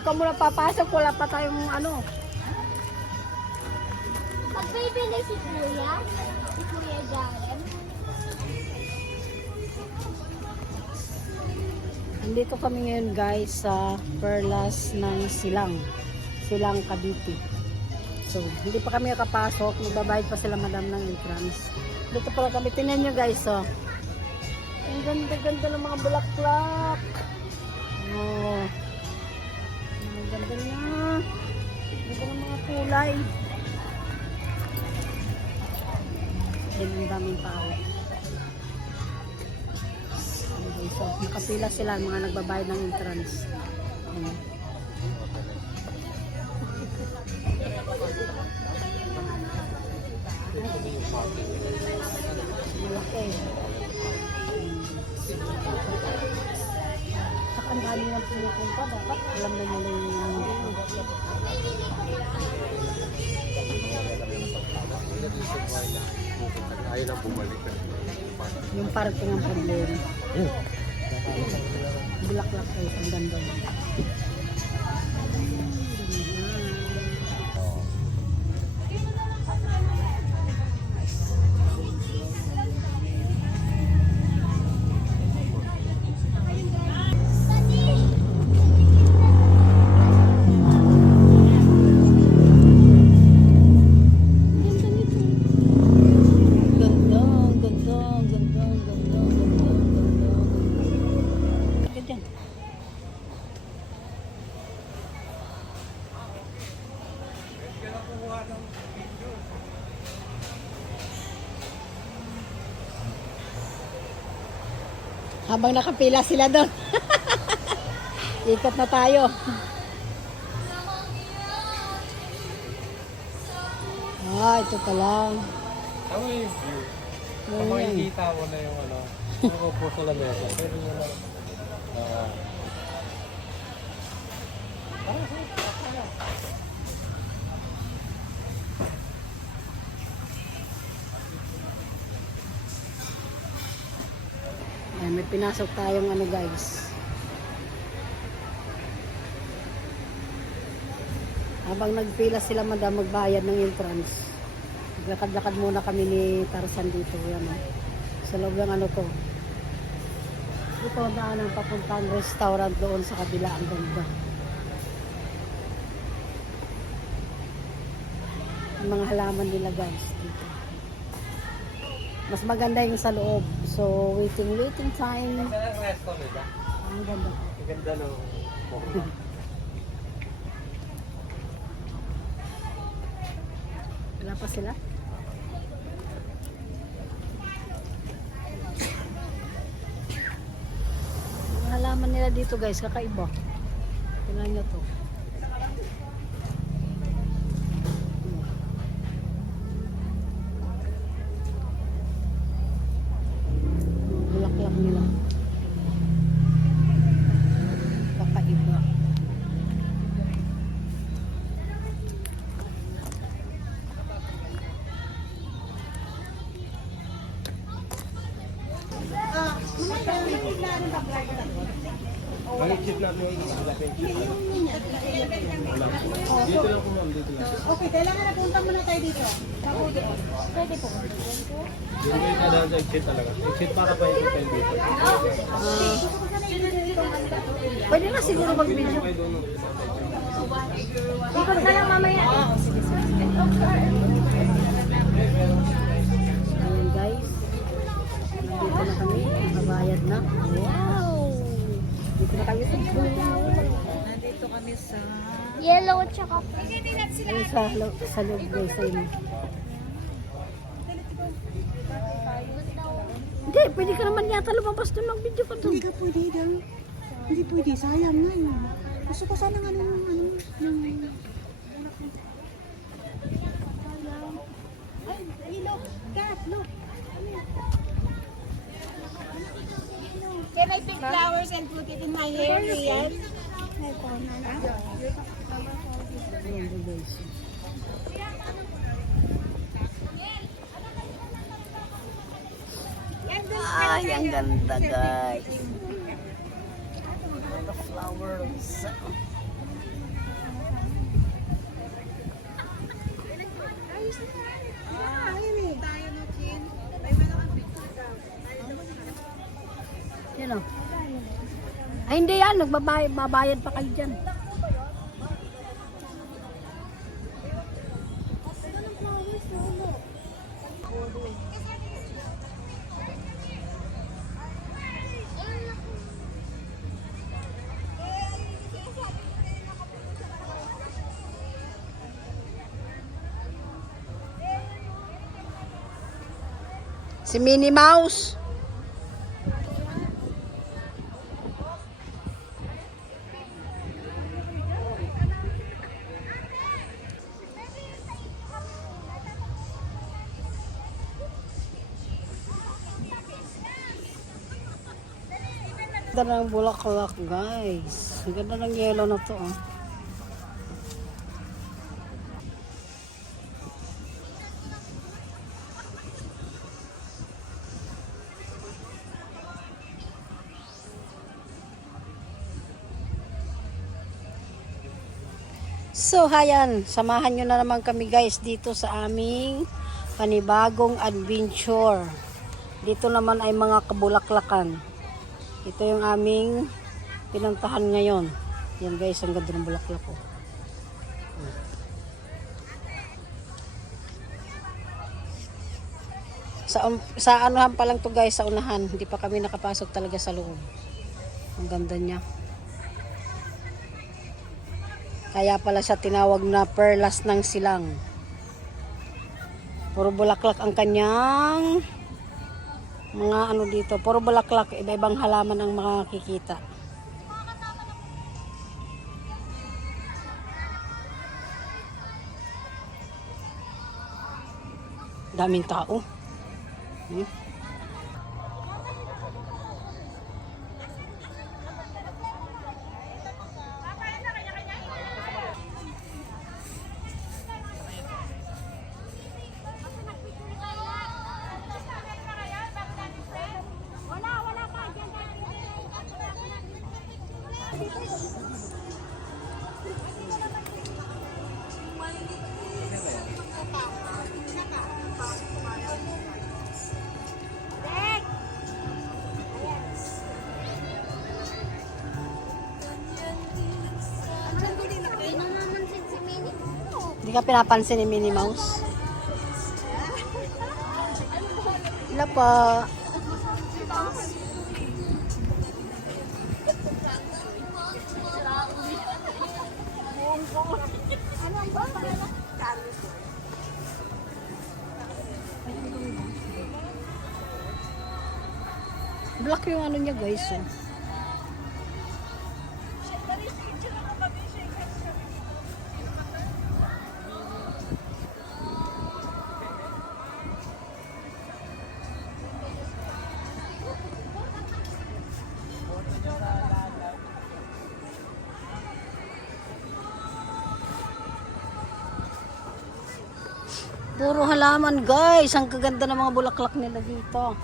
ka muna papasok, wala pa tayong ano. Magbibili si Kuya Jaren. Nandito kami ngayon guys sa Perlas ng Silang Cavite. So, hindi pa kami nakapasok. Magbabayad pa sila madam ng entrance. Dito pala kami. Tingnan nyo guys. Oh. Ang ganda-ganda ng mga bulaklak. Oh. Ang ganda na. Ganda ng mga kulay. Yan ang daming tao. Okay, so, nakapila sila mga nagbabayad ng entrance. Ayan. Malaki. Saka ang dami ng pumupunta, dapat alam na nila yung ayaw na bumalik. yung parking ang problema. Bulaklak kayo, ang ganda. Habang nakapila sila doon. Ikot na tayo. Ito pa lang. Tama yung view. Kung makikita mo na yung ano, yung puso lang yun. Pero yun lang. Ayan, may pinasok tayong ano guys. Habang nagpila sila madam magbayad ng entrance. Naglakad-lakad muna kami ni Tarzan dito. Yan, sa loob ng ano ko. Ito ang daan ang papuntang restaurant doon sa kabila. Ang ganda. Ang mga halaman nila guys dito. Mas maganda yung sa loob. So, waiting time. Ang resto nila. Ang ganda. Ang ganda no. Wala pa sila? Ang halaman nila dito guys, kakaiba. Tingnan nyo to. Bulaklak nila. Kakaiba. Ang chip natin yung dito lang po ma'am, dito lang. Okay, kailangan napunta muna tayo dito. Pwede po. Dito yung kadaan sa exit talaga. Exit para pa yung tayo dito. Pwede na siguro mag-video. Ay doon. Ikot ka lang mamaya. Ayan guys. Nandito na kami. Nakabayad na. Wow! Dito na kami sa pool. Nandito kami sa... Yellow at saka Ayun sa loob guys. Ayun. Hindi, pwede ka naman yata lumabas doon. Mag-video ka doon. Hindi ka pwede daw. Hindi pwede, sayang na yun. Gusto ko sana ng Ay, look, cat, look. Can I pick flowers and put it in my hair, Rian? Ayan guys. Ay, ang ganda guys. The flowers. Yan o. Ay, hindi yan. Babayad pa kayo dyan. Si Minnie Mouse. Ganda ng bulaklak, guys. Ang ganda ng yellow na to, oh. So, hayan, samahan nyo na naman kami guys dito sa aming panibagong adventure. Dito naman ay mga kabulaklakan. Ito yung aming pinuntahan ngayon. Yan guys, ang ganda ng bulaklak ko. Sa anuhan pa lang to guys, sa unahan. Hindi pa kami nakapasok talaga sa loob. Ang ganda niya. Kaya pala siya tinawag na perlas ng silang. Puro bulaklak ang kanyang mga ano dito. Puro bulaklak, iba-ibang halaman ang makikita. Daming tao. Hindi ka pinapansin ni Minnie Mouse? Wala pa. Black yung ano niya guys. Oh. Puro halaman guys. Ang kaganda ng mga bulaklak nila dito.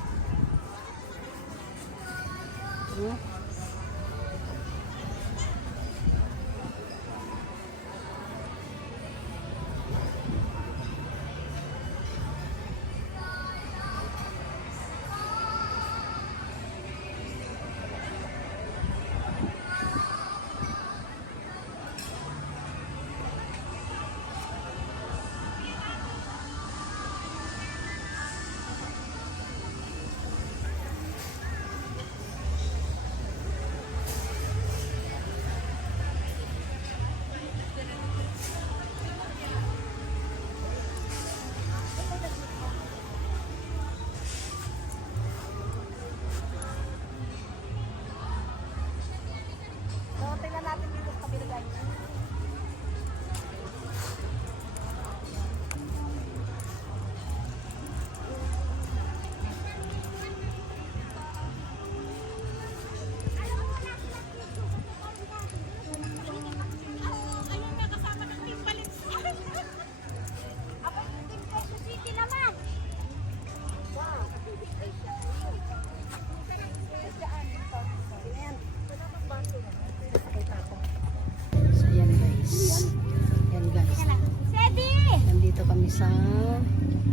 sa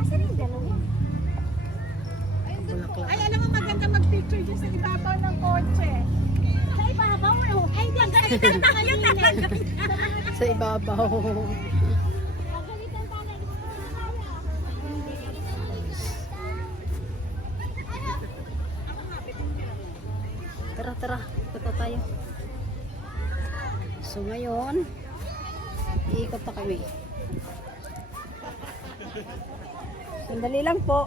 Asan yung dalawa? Bulaklak. Ay, alam mo maganda mag-picture dyan sa ibabaw ng kotse. Sa ibabaw no? Ay, hindi. Gagalitan pa ngayon. Sa ibabaw. Gagalitan pa na. Tara, tara. Punta tayo. So ngayon, iikot na kami. Sandali lang po.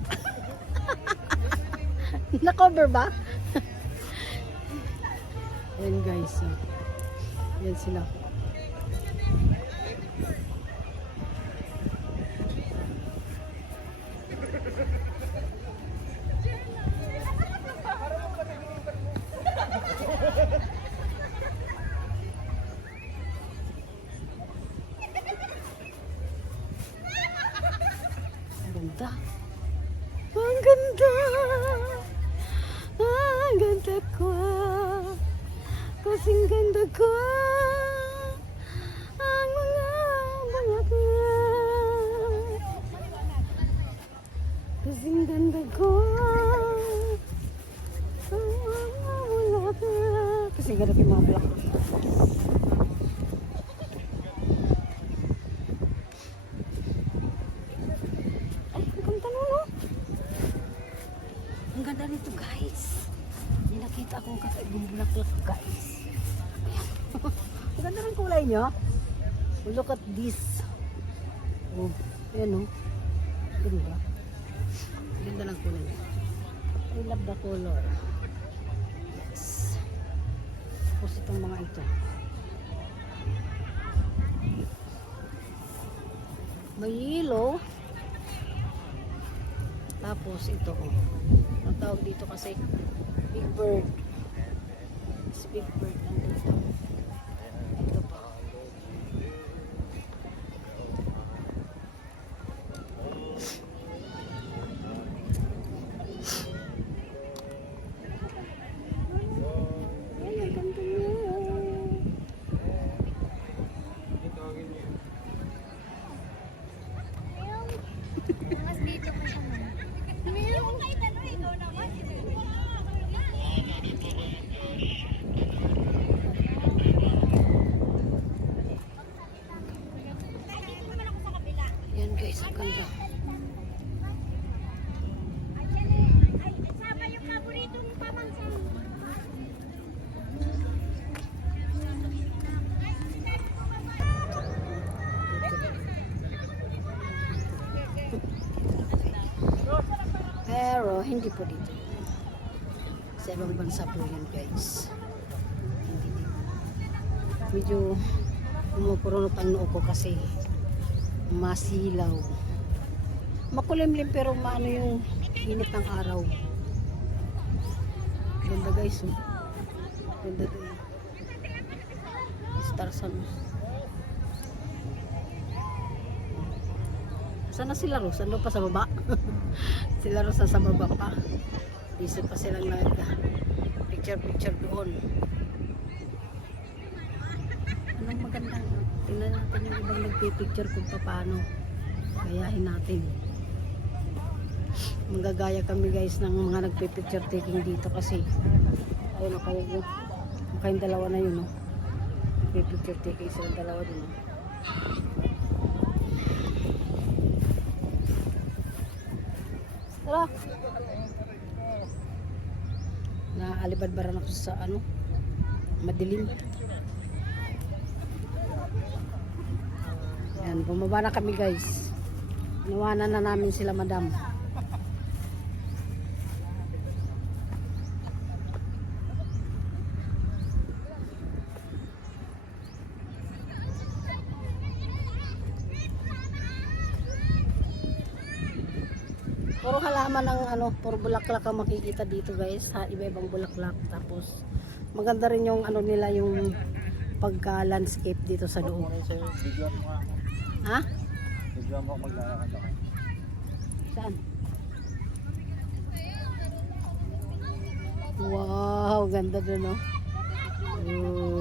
Na-cover ba? Ayan guys. Ayan sila. Ang ganda. Ang ganda. Ang ganda ko. Kasing ganda ko. Ang mga bulaklak. Kasing ganda ko. Ang mga bulaklak. Kasing ganda ko yung mga bulaklak. Ay, ang ganda mo, no? Ang ganda nito, guys. May nakita akong kakaibang bulaklak, guys. Ayan. Ang ganda ng kulay niya. Oh, look at this. Oh, ayan, oh. Ganda. Ganda ng kulay niya. I love the color. Yes. Tapos itong mga ito. May yellow. Tapos ito, oh. Ang tawag dito kasi big bird. Si big bird nandito. Ito pa. Ay, ang ganda niya. Mas dito pa siya man. Meron kahit ano, ikaw naman. Yan guys, ang ganda. Ay, sama yung paboritong pamangkin. Pero hindi po dito. Sa ibang bansa po yun guys. Hindi dito. Medyo pumupurunot ang noo ko kasi masilaw. Makulimlim pero maano yung init ng araw. Ganda guys. Oh. Ganda din. Star sun. Sana sila Ros? Ano pa sa baba? Sila Ros sa baba pa. Isip pa silang picture doon. Anong maganda? Tingnan natin yung ibang nagpipicture kung paano. Gayahin natin. Manggagaya kami guys ng mga nagpipicture taking dito kasi ayun o kayo yun. Kayong dalawa na yun o. Nagpipicture taking silang dalawa din o. Tara. Naalibad-baran ako sa ano, madilim. Yan, bumaba na kami guys. Inuwanan na namin sila madam. Puro halaman ng ano, puro bulaklak ang makikita dito guys, ha, iba-ibang bulaklak. Tapos maganda rin yung ano nila, yung pagka landscape dito sa loob. Ha? Bigyan mo maglalakad ako. Saan? Wow, ganda dun, no? Oh.